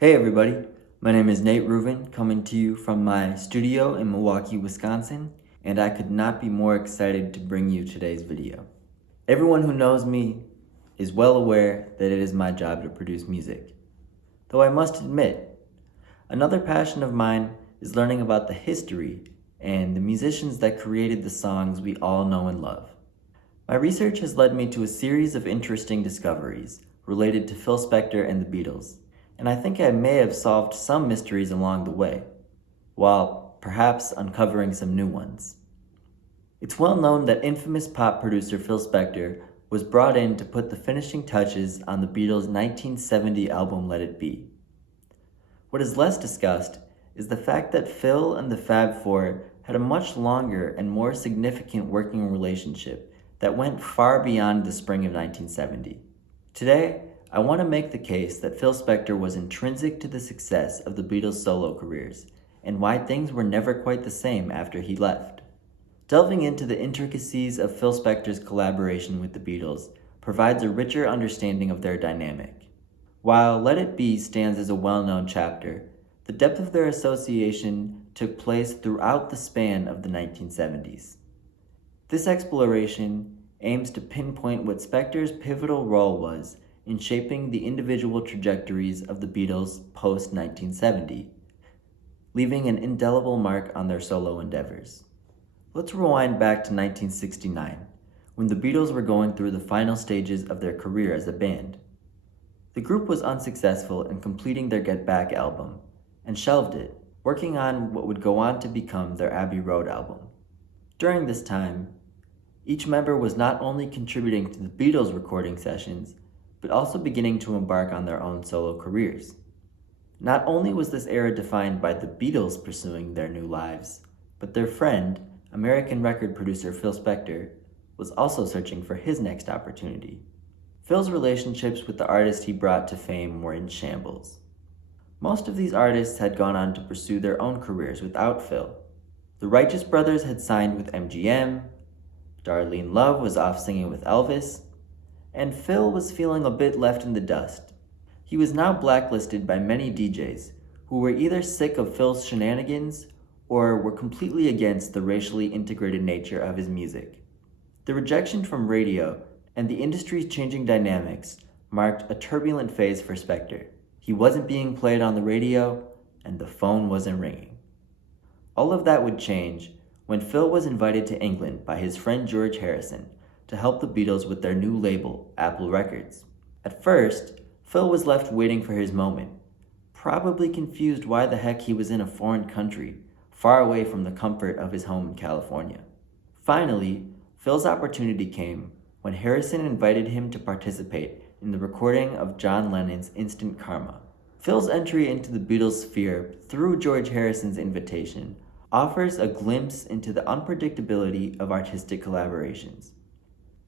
Hey everybody, my name is Nate Ruvin, coming to you from my studio in Milwaukee, Wisconsin, and I could not be more excited to bring you today's video. Everyone who knows me is well aware that it is my job to produce music. Though I must admit, another passion of mine is learning about the history and the musicians that created the songs we all know and love. My research has led me to a series of interesting discoveries related to Phil Spector and the Beatles, and I think I may have solved some mysteries along the way, while perhaps uncovering some new ones. It's well known that infamous pop producer Phil Spector was brought in to put the finishing touches on the Beatles' 1970 album Let It Be. What is less discussed is the fact that Phil and the Fab Four had a much longer and more significant working relationship that went far beyond the spring of 1970. Today, I want to make the case that Phil Spector was intrinsic to the success of the Beatles' solo careers, and why things were never quite the same after he left. Delving into the intricacies of Phil Spector's collaboration with the Beatles provides a richer understanding of their dynamic. While Let It Be stands as a well-known chapter, the depth of their association took place throughout the span of the 1970s. This exploration aims to pinpoint what Spector's pivotal role was in shaping the individual trajectories of the Beatles post-1970, leaving an indelible mark on their solo endeavors. Let's rewind back to 1969, when the Beatles were going through the final stages of their career as a band. The group was unsuccessful in completing their Get Back album, and shelved it, working on what would go on to become their Abbey Road album. During this time, each member was not only contributing to the Beatles' recording sessions, but also beginning to embark on their own solo careers. Not only was this era defined by the Beatles pursuing their new lives, but their friend, American record producer Phil Spector, was also searching for his next opportunity. Phil's relationships with the artists he brought to fame were in shambles. Most of these artists had gone on to pursue their own careers without Phil. The Righteous Brothers had signed with MGM, Darlene Love was off singing with Elvis, and Phil was feeling a bit left in the dust. He was now blacklisted by many DJs who were either sick of Phil's shenanigans or were completely against the racially integrated nature of his music. The rejection from radio and the industry's changing dynamics marked a turbulent phase for Spector. He wasn't being played on the radio, and the phone wasn't ringing. All of that would change when Phil was invited to England by his friend George Harrison to help the Beatles with their new label, Apple Records. At first, Phil was left waiting for his moment, probably confused why the heck he was in a foreign country, far away from the comfort of his home in California. Finally, Phil's opportunity came when Harrison invited him to participate in the recording of John Lennon's Instant Karma. Phil's entry into the Beatles' sphere through George Harrison's invitation offers a glimpse into the unpredictability of artistic collaborations.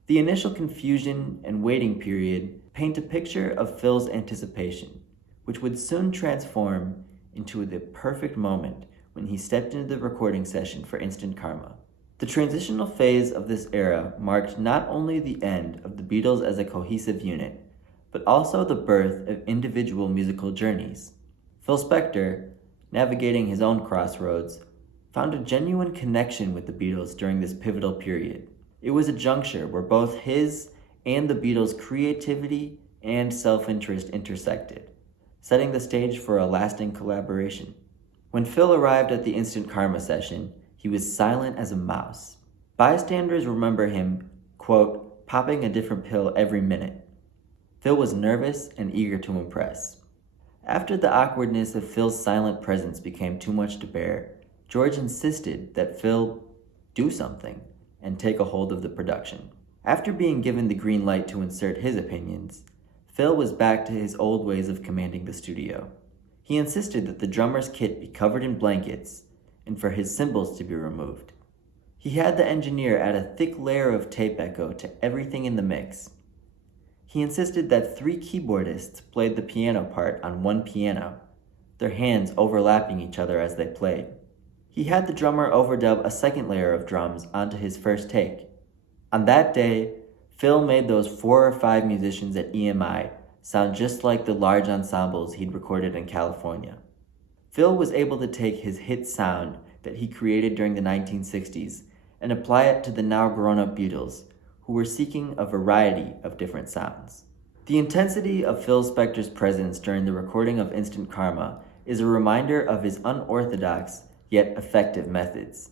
The initial confusion and waiting period paint a picture of Phil's anticipation, which would soon transform into the perfect moment when he stepped into the recording session for Instant Karma. The transitional phase of this era marked not only the end of the Beatles as a cohesive unit, but also the birth of individual musical journeys. Phil Spector, navigating his own crossroads, found a genuine connection with the Beatles during this pivotal period. It was a juncture where both his and the Beatles' creativity and self-interest intersected, setting the stage for a lasting collaboration. When Phil arrived at the Instant Karma session, he was silent as a mouse. Bystanders remember him, quote, popping a different pill every minute. Phil was nervous and eager to impress. After the awkwardness of Phil's silent presence became too much to bear, George insisted that Phil do something and take a hold of the production. After being given the green light to insert his opinions, Phil was back to his old ways of commanding the studio. He insisted that the drummer's kit be covered in blankets and for his cymbals to be removed. He had the engineer add a thick layer of tape echo to everything in the mix. He insisted that 3 keyboardists played the piano part on one piano, their hands overlapping each other as they played. He had the drummer overdub a second layer of drums onto his first take. On that day, Phil made those 4 or 5 musicians at EMI sound just like the large ensembles he'd recorded in California. Phil was able to take his hit sound that he created during the 1960s and apply it to the now grown-up Beatles, who were seeking a variety of different sounds. The intensity of Phil Spector's presence during the recording of Instant Karma is a reminder of his unorthodox yet effective methods.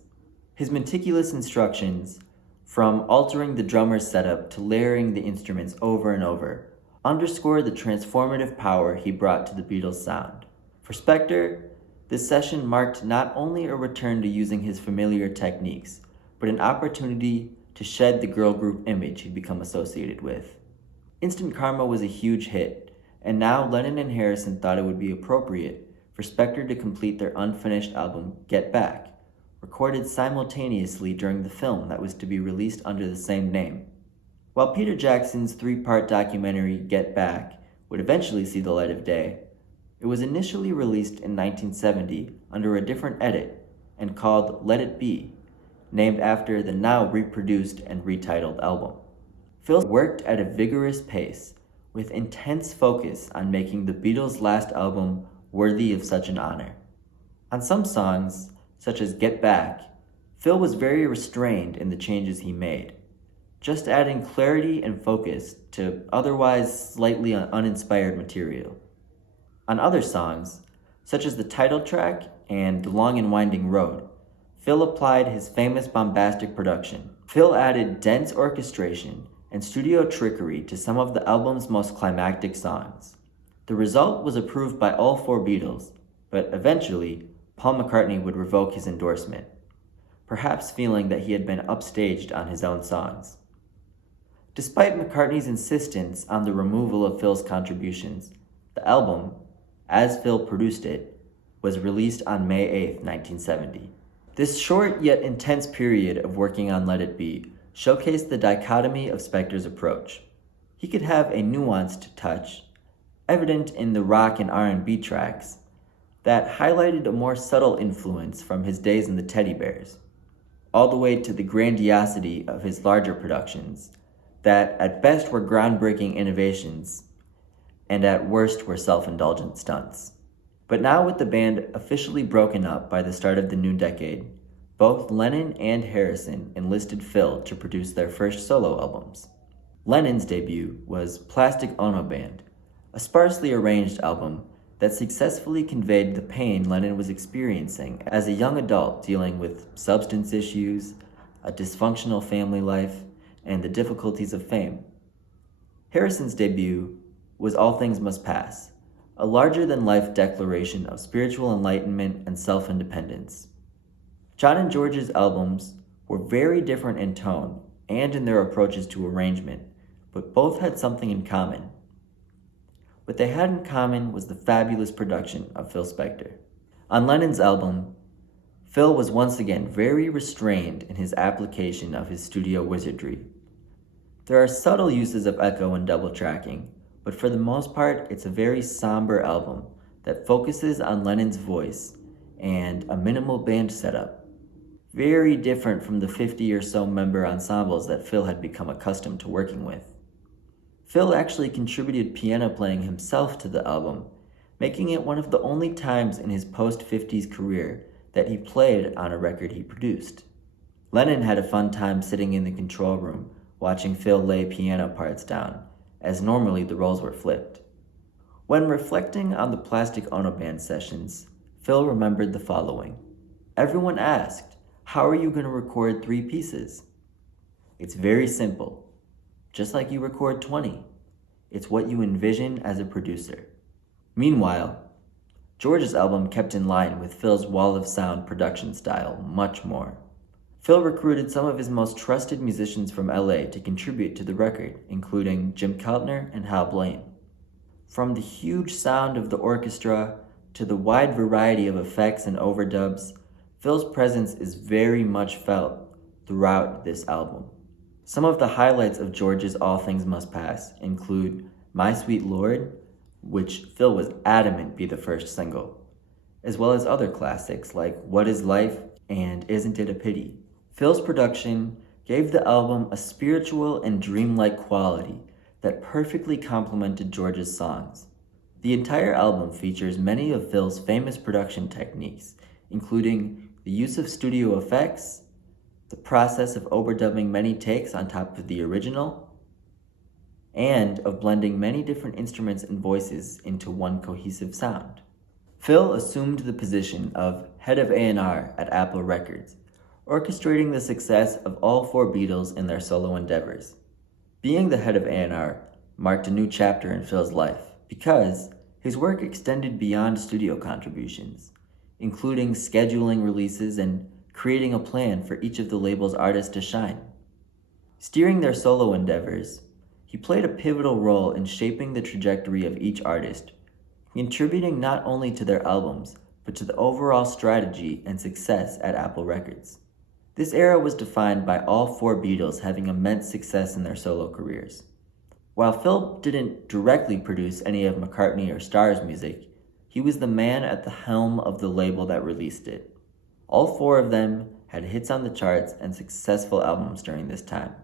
His meticulous instructions, from altering the drummer's setup to layering the instruments over and over, underscore the transformative power he brought to the Beatles' sound. For Spector, this session marked not only a return to using his familiar techniques, but an opportunity to shed the girl group image he'd become associated with. Instant Karma was a huge hit, and now Lennon and Harrison thought it would be appropriate for Spector to complete their unfinished album, Get Back, recorded simultaneously during the film that was to be released under the same name. While Peter Jackson's 3-part documentary, Get Back, would eventually see the light of day, it was initially released in 1970 under a different edit and called Let It Be, named after the now reproduced and retitled album. Phil worked at a vigorous pace, with intense focus on making the Beatles' last album worthy of such an honor. On some songs, such as Get Back, Phil was very restrained in the changes he made, just adding clarity and focus to otherwise slightly uninspired material. On other songs, such as the title track and The Long and Winding Road, Phil applied his famous bombastic production. Phil added dense orchestration and studio trickery to some of the album's most climactic songs. The result was approved by all 4 Beatles, but eventually, Paul McCartney would revoke his endorsement, perhaps feeling that he had been upstaged on his own songs. Despite McCartney's insistence on the removal of Phil's contributions, the album, as Phil produced it, was released on May 8, 1970. This short yet intense period of working on Let It Be showcased the dichotomy of Spector's approach. He could have a nuanced touch, evident in the rock and R&B tracks, that highlighted a more subtle influence from his days in the Teddy Bears, all the way to the grandiosity of his larger productions, that at best were groundbreaking innovations, and at worst were self-indulgent stunts. But now with the band officially broken up by the start of the new decade, both Lennon and Harrison enlisted Phil to produce their first solo albums. Lennon's debut was Plastic Ono Band, a sparsely arranged album that successfully conveyed the pain Lennon was experiencing as a young adult dealing with substance issues, a dysfunctional family life, and the difficulties of fame. Harrison's debut was All Things Must Pass, a larger-than-life declaration of spiritual enlightenment and self-independence. John and George's albums were very different in tone and in their approaches to arrangement, but both had something in common. What they had in common was the fabulous production of Phil Spector. On Lennon's album, Phil was once again very restrained in his application of his studio wizardry. There are subtle uses of echo and double tracking, but for the most part, it's a very somber album that focuses on Lennon's voice and a minimal band setup, very different from the 50 or so member ensembles that Phil had become accustomed to working with. Phil actually contributed piano playing himself to the album, making it one of the only times in his post-50s career that he played on a record he produced. Lennon had a fun time sitting in the control room, watching Phil lay piano parts down, as normally the roles were flipped. When reflecting on the Plastic Ono Band sessions, Phil remembered the following. Everyone asked, how are you going to record 3 pieces? It's very simple. Just like you record 20. It's what you envision as a producer. Meanwhile, George's album kept in line with Phil's wall of sound production style much more. Phil recruited some of his most trusted musicians from LA to contribute to the record, including Jim Keltner and Hal Blaine. From the huge sound of the orchestra to the wide variety of effects and overdubs, Phil's presence is very much felt throughout this album. Some of the highlights of George's All Things Must Pass include My Sweet Lord, which Phil was adamant be the first single, as well as other classics like What Is Life and Isn't It a Pity. Phil's production gave the album a spiritual and dreamlike quality that perfectly complemented George's songs. The entire album features many of Phil's famous production techniques, including the use of studio effects, the process of overdubbing many takes on top of the original, and of blending many different instruments and voices into one cohesive sound. Phil assumed the position of head of A&R at Apple Records, orchestrating the success of all four Beatles in their solo endeavors. Being the head of A&R marked a new chapter in Phil's life because his work extended beyond studio contributions, including scheduling releases and creating a plan for each of the label's artists to shine. Steering their solo endeavors, he played a pivotal role in shaping the trajectory of each artist, contributing not only to their albums, but to the overall strategy and success at Apple Records. This era was defined by all four Beatles having immense success in their solo careers. While Phil didn't directly produce any of McCartney or Starr's music, he was the man at the helm of the label that released it. All four of them had hits on the charts and successful albums during this time.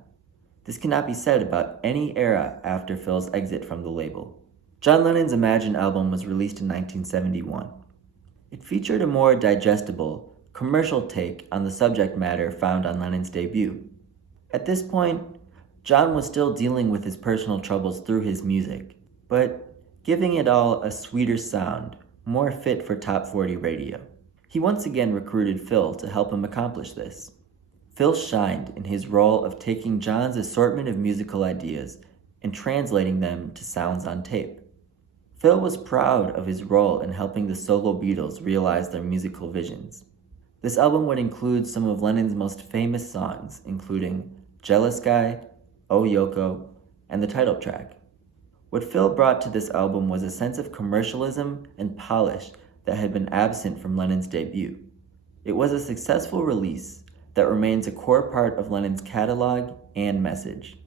This cannot be said about any era after Phil's exit from the label. John Lennon's Imagine album was released in 1971. It featured a more digestible, commercial take on the subject matter found on Lennon's debut. At this point, John was still dealing with his personal troubles through his music, but giving it all a sweeter sound, more fit for top 40 radio. He once again recruited Phil to help him accomplish this. Phil shined in his role of taking John's assortment of musical ideas and translating them to sounds on tape. Phil was proud of his role in helping the solo Beatles realize their musical visions. This album would include some of Lennon's most famous songs, including Jealous Guy, Oh Yoko, and the title track. What Phil brought to this album was a sense of commercialism and polish that had been absent from Lennon's debut. It was a successful release that remains a core part of Lennon's catalog and message.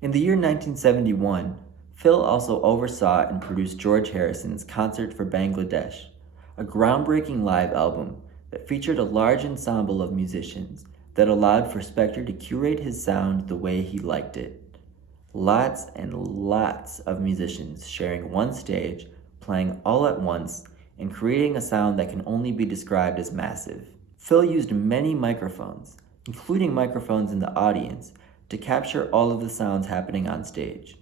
In the year 1971, Phil also oversaw and produced George Harrison's Concert for Bangladesh, a groundbreaking live album that featured a large ensemble of musicians that allowed for Spector to curate his sound the way he liked it. Lots and lots of musicians sharing one stage, playing all at once, and creating a sound that can only be described as massive. Phil used many microphones, including microphones in the audience, to capture all of the sounds happening on stage.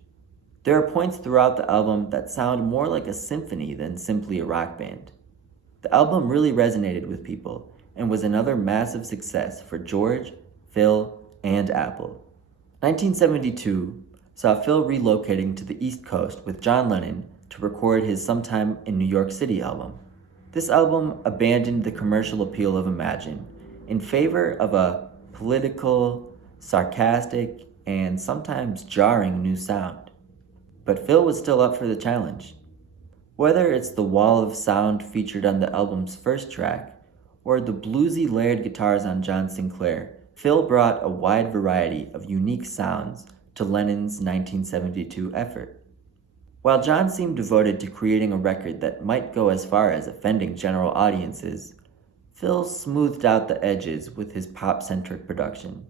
There are points throughout the album that sound more like a symphony than simply a rock band. The album really resonated with people and was another massive success for George, Phil, and Apple. 1972 saw Phil relocating to the East Coast with John Lennon to record his Sometime in New York City album. This album abandoned the commercial appeal of Imagine in favor of a political, sarcastic, and sometimes jarring new sound. But Phil was still up for the challenge. Whether it's the wall of sound featured on the album's first track, or the bluesy layered guitars on John Sinclair, Phil brought a wide variety of unique sounds to Lennon's 1972 effort. While John seemed devoted to creating a record that might go as far as offending general audiences, Phil smoothed out the edges with his pop-centric production.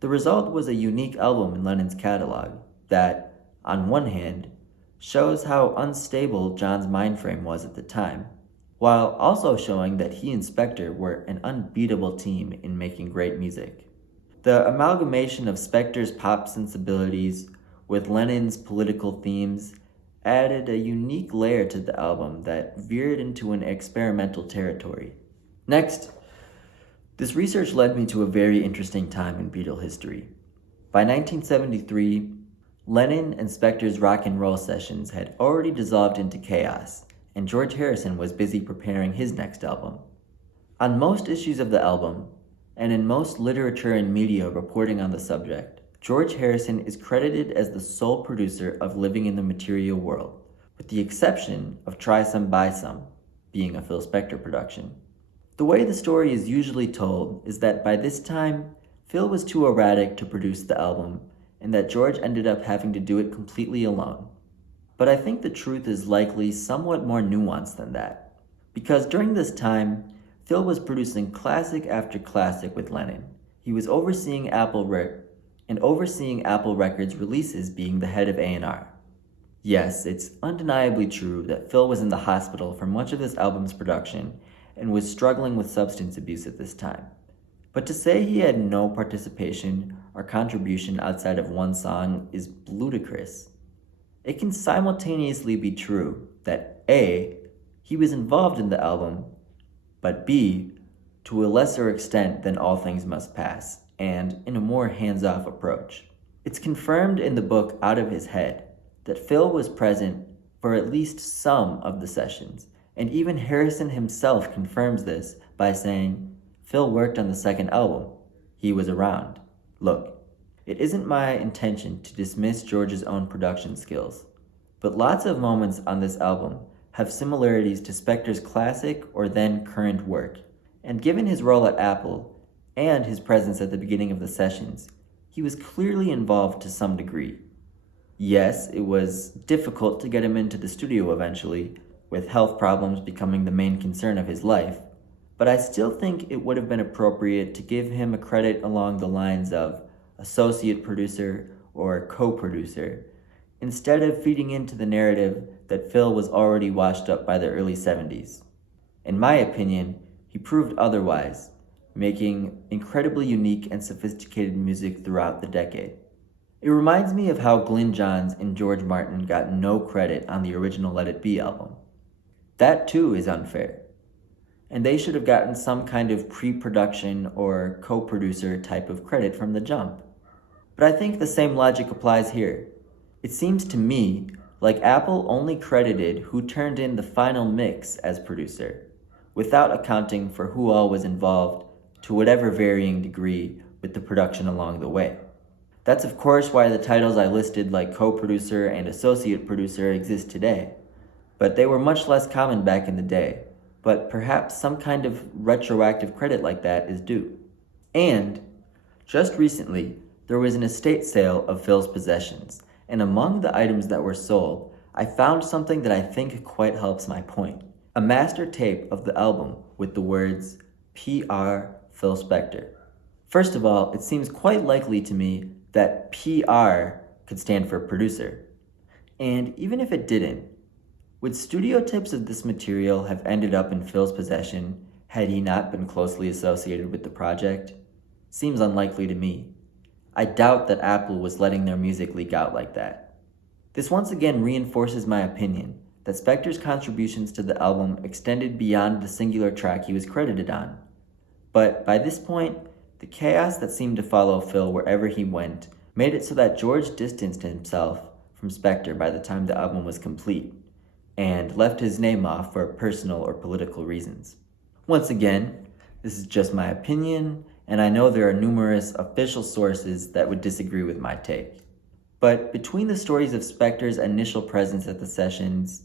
The result was a unique album in Lennon's catalog that, on one hand, shows how unstable John's mind frame was at the time, while also showing that he and Spector were an unbeatable team in making great music. The amalgamation of Spector's pop sensibilities with Lennon's political themes added a unique layer to the album that veered into an experimental territory. Next, this research led me to a very interesting time in Beatle history. By 1973, Lennon and Spector's rock and roll sessions had already dissolved into chaos, and George Harrison was busy preparing his next album. On most issues of the album, and in most literature and media reporting on the subject, George Harrison is credited as the sole producer of Living in the Material World, with the exception of Try Some Buy Some, being a Phil Spector production. The way the story is usually told is that by this time, Phil was too erratic to produce the album, and that George ended up having to do it completely alone. But I think the truth is likely somewhat more nuanced than that, because during this time, Phil was producing classic after classic with Lennon. He was overseeing Apple and overseeing Apple Records releases being the head of A&R. Yes, it's undeniably true that Phil was in the hospital for much of this album's production and was struggling with substance abuse at this time. But to say he had no participation or contribution outside of one song is ludicrous. It can simultaneously be true that A, he was involved in the album, but B, to a lesser extent than All Things Must Pass, and in a more hands-off approach. It's confirmed in the book Out of His Head that Phil was present for at least some of the sessions, and even Harrison himself confirms this by saying, Phil worked on the second album. He was around. Look, it isn't my intention to dismiss George's own production skills, but lots of moments on this album have similarities to Spector's classic or then current work, and given his role at Apple and his presence at the beginning of the sessions, he was clearly involved to some degree. Yes, it was difficult to get him into the studio eventually, with health problems becoming the main concern of his life, but I still think it would have been appropriate to give him a credit along the lines of associate producer or co-producer, instead of feeding into the narrative that Phil was already washed up by the early 70s. In my opinion, he proved otherwise, making incredibly unique and sophisticated music throughout the decade. It reminds me of how Glyn Johns and George Martin got no credit on the original Let It Be album. That too is unfair, and they should have gotten some kind of pre-production or co-producer type of credit from the jump. But I think the same logic applies here. It seems to me like Apple only credited who turned in the final mix as producer, without accounting for who all was involved to whatever varying degree with the production along the way. That's of course why the titles I listed like co-producer and associate producer exist today, but they were much less common back in the day, but perhaps some kind of retroactive credit like that is due. And just recently, there was an estate sale of Phil's possessions, and among the items that were sold, I found something that I think quite helps my point. A master tape of the album with the words, PR Phil Spector. First of all, it seems quite likely to me that PR could stand for producer. And even if it didn't, would studio tapes of this material have ended up in Phil's possession had he not been closely associated with the project? Seems unlikely to me. I doubt that Apple was letting their music leak out like that. This once again reinforces my opinion that Spector's contributions to the album extended beyond the singular track he was credited on. But by this point, the chaos that seemed to follow Phil wherever he went made it so that George distanced himself from Spector by the time the album was complete, and left his name off for personal or political reasons. Once again, this is just my opinion, and I know there are numerous official sources that would disagree with my take. But between the stories of Spector's initial presence at the sessions,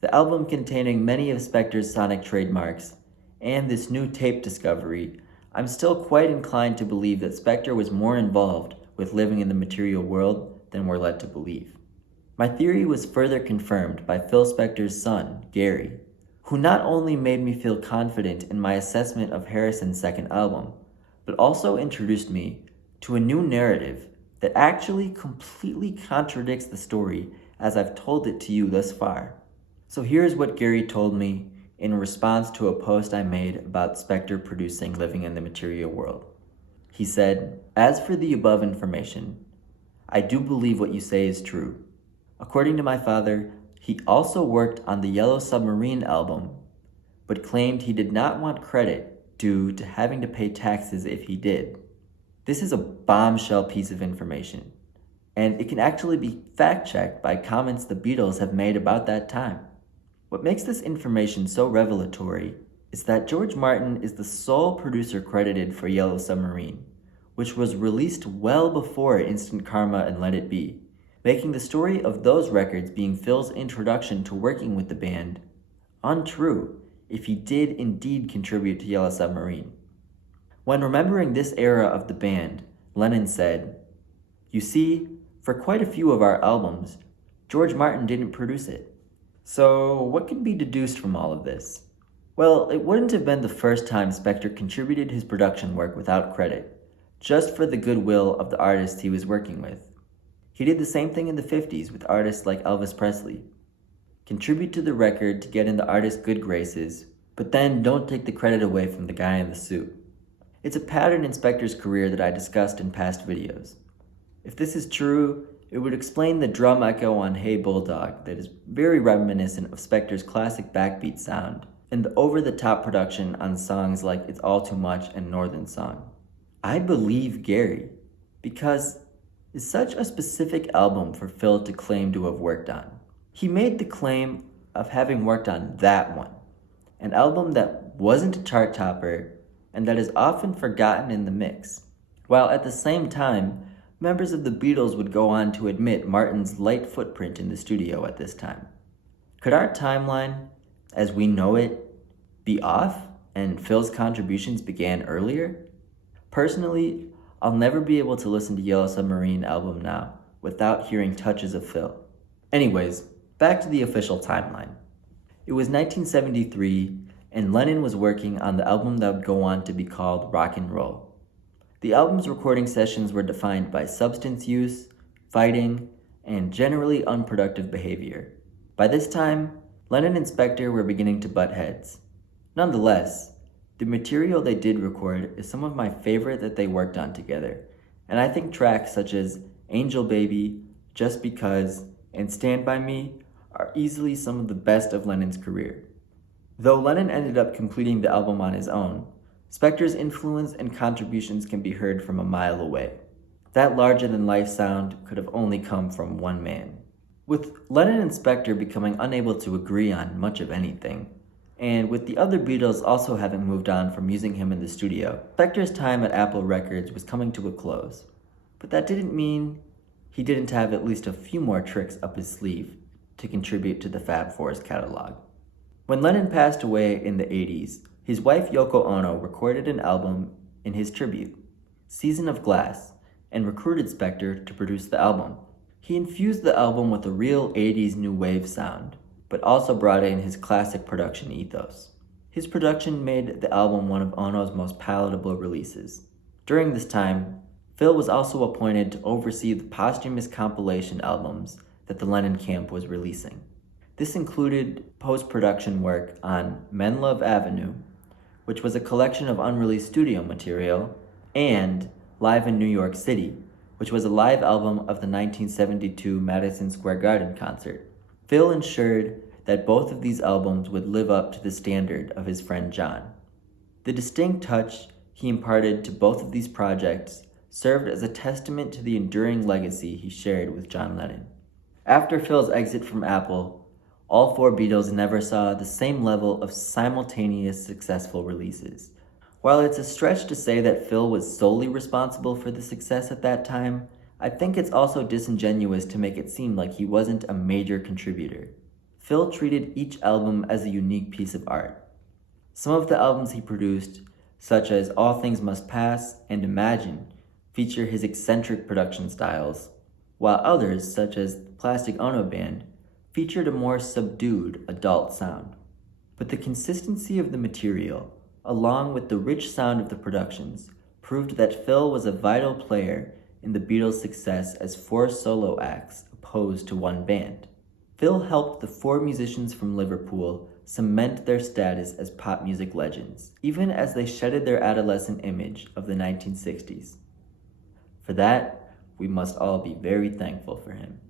the album containing many of Spector's sonic trademarks, and this new tape discovery, I'm still quite inclined to believe that Spector was more involved with living in the material world than we're led to believe. My theory was further confirmed by Phil Spector's son, Gary, who not only made me feel confident in my assessment of Harrison's second album, but also introduced me to a new narrative that actually completely contradicts the story as I've told it to you thus far. So here's what Gary told me in response to a post I made about Spector producing Living in the Material World. He said, "As for the above information, I do believe what you say is true. According to my father, he also worked on the Yellow Submarine album, but claimed he did not want credit due to having to pay taxes if he did. This is a bombshell piece of information, and it can actually be fact-checked by comments the Beatles have made about that time. What makes this information so revelatory is that George Martin is the sole producer credited for Yellow Submarine, which was released well before Instant Karma and Let It Be, making the story of those records being Phil's introduction to working with the band untrue if he did indeed contribute to Yellow Submarine. When remembering this era of the band, Lennon said, "You see, for quite a few of our albums, George Martin didn't produce it." So what can be deduced from all of this? Well, it wouldn't have been the first time Spector contributed his production work without credit, just for the goodwill of the artist he was working with. He did the same thing in the 50s with artists like Elvis Presley. Contribute to the record to get in the artist's good graces, but then don't take the credit away from the guy in the suit. It's a pattern in Spector's career that I discussed in past videos. If this is true, it would explain the drum echo on Hey Bulldog that is very reminiscent of Spector's classic backbeat sound, and the over-the-top production on songs like It's All Too Much and Northern Song. I believe Gary, because it's such a specific album for Phil to claim to have worked on. He made the claim of having worked on that one, an album that wasn't a chart topper and that is often forgotten in the mix, while at the same time, members of the Beatles would go on to admit Martin's light footprint in the studio at this time. Could our timeline, as we know it, be off and Phil's contributions began earlier? Personally, I'll never be able to listen to Yellow Submarine album now without hearing touches of Phil. Anyways, back to the official timeline. It was 1973, and Lennon was working on the album that would go on to be called Rock and Roll. The album's recording sessions were defined by substance use, fighting, and generally unproductive behavior. By this time, Lennon and Spector were beginning to butt heads. Nonetheless, the material they did record is some of my favorite that they worked on together, and I think tracks such as Angel Baby, Just Because, and Stand By Me are easily some of the best of Lennon's career. Though Lennon ended up completing the album on his own, Spector's influence and contributions can be heard from a mile away. That larger-than-life sound could have only come from one man. With Lennon and Spector becoming unable to agree on much of anything, and with the other Beatles also having moved on from using him in the studio, Spector's time at Apple Records was coming to a close. But that didn't mean he didn't have at least a few more tricks up his sleeve to contribute to the Fab Four's catalog. When Lennon passed away in the 80s, his wife Yoko Ono recorded an album in his tribute, Season of Glass, and recruited Spector to produce the album. He infused the album with a real 80s new wave sound, but also brought in his classic production ethos. His production made the album one of Ono's most palatable releases. During this time, Phil was also appointed to oversee the posthumous compilation albums that the Lennon camp was releasing. This included post-production work on Men Love Avenue, which was a collection of unreleased studio material, and Live in New York City, which was a live album of the 1972 Madison Square Garden concert. Phil ensured that both of these albums would live up to the standard of his friend John. The distinct touch he imparted to both of these projects served as a testament to the enduring legacy he shared with John Lennon. After Phil's exit from Apple, all four Beatles never saw the same level of simultaneous successful releases. While it's a stretch to say that Phil was solely responsible for the success at that time, I think it's also disingenuous to make it seem like he wasn't a major contributor. Phil treated each album as a unique piece of art. Some of the albums he produced, such as All Things Must Pass and Imagine, feature his eccentric production styles, while others, such as Plastic Ono Band, featured a more subdued adult sound. But the consistency of the material, along with the rich sound of the productions, proved that Phil was a vital player in the Beatles' success as four solo acts opposed to one band. Phil helped the four musicians from Liverpool cement their status as pop music legends, even as they shedded their adolescent image of the 1960s. For that, we must all be very thankful for him.